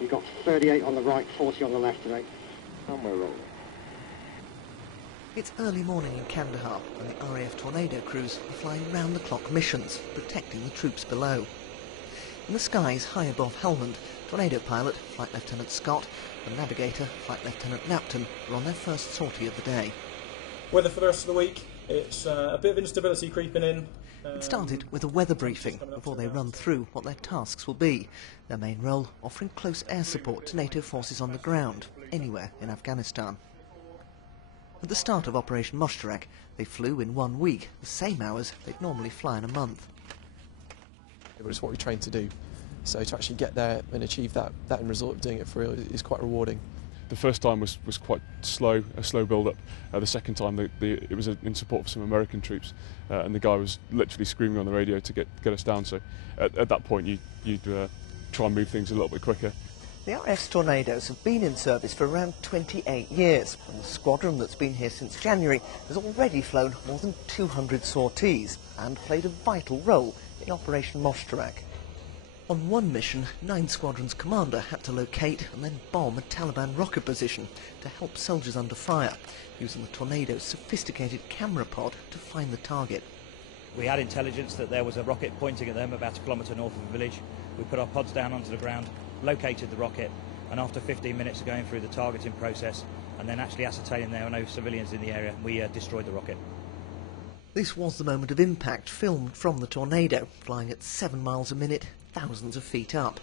You've got 38 on the right, 40 on the left today. And we're rolling. It's early morning in Kandahar and the RAF Tornado crews are flying round-the-clock missions, protecting the troops below. In the skies high above Helmand, Tornado pilot, Flight Lieutenant Scott, and navigator, Flight Lieutenant Napton, are on their first sortie of the day. Weather for the rest of the week, it's a bit of instability creeping in. It started with a weather briefing before they run through what their tasks will be. Their main role, offering close air support to NATO forces on the ground, anywhere in Afghanistan. At the start of Operation Moshturak, they flew in 1 week, the same hours they'd normally fly in a month. It's what we trained to do, so to actually get there and achieve that end result of doing it for real is quite rewarding. The first time was quite slow, a slow build-up. The second time it was in support of some American troops, and the guy was literally screaming on the radio to get us down. So at that point you'd try and move things a little bit quicker. The RAF's Tornadoes have been in service for around 28 years, and the squadron that's been here since January has already flown more than 200 sorties and played a vital role in Operation Moshturak. On one mission, 9 Squadron's commander had to locate and then bomb a Taliban rocket position to help soldiers under fire, using the Tornado's sophisticated camera pod to find the target. We had intelligence that there was a rocket pointing at them about a kilometre north of the village. We put our pods down onto the ground, located the rocket, and after 15 minutes of going through the targeting process and then actually ascertaining there were no civilians in the area, we destroyed the rocket. This was the moment of impact filmed from the Tornado, flying at 7 miles a minute, thousands of feet up.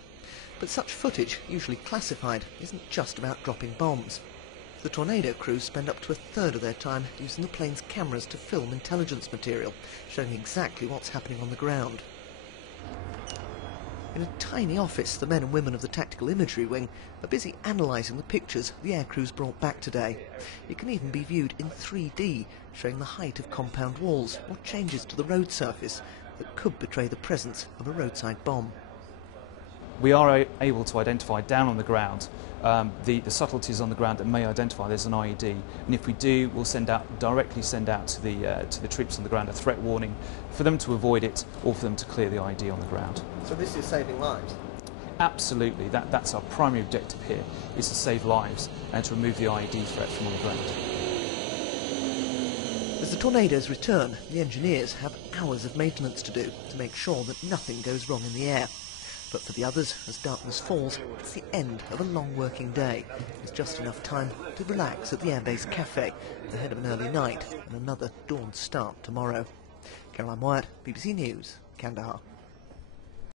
But such footage, usually classified, isn't just about dropping bombs. The Tornado crews spend up to a third of their time using the plane's cameras to film intelligence material, showing exactly what's happening on the ground. In a tiny office, the men and women of the Tactical Imagery Wing are busy analysing the pictures the air crews brought back today. It can even be viewed in 3D, showing the height of compound walls or changes to the road surface that could betray the presence of a roadside bomb. We are able to identify down on the ground the subtleties on the ground that may identify there's an IED, and if we do, we'll directly send out to the troops on the ground a threat warning for them to avoid it or for them to clear the IED on the ground. So this is saving lives? Absolutely, that's our primary objective here, is to save lives and to remove the IED threat from on the ground. As the Tornadoes return, the engineers have hours of maintenance to do to make sure that nothing goes wrong in the air. But for the others, as darkness falls, it's the end of a long working day. There's just enough time to relax at the airbase cafe ahead of an early night and another dawn start tomorrow. Caroline Wyatt, BBC News, Kandahar.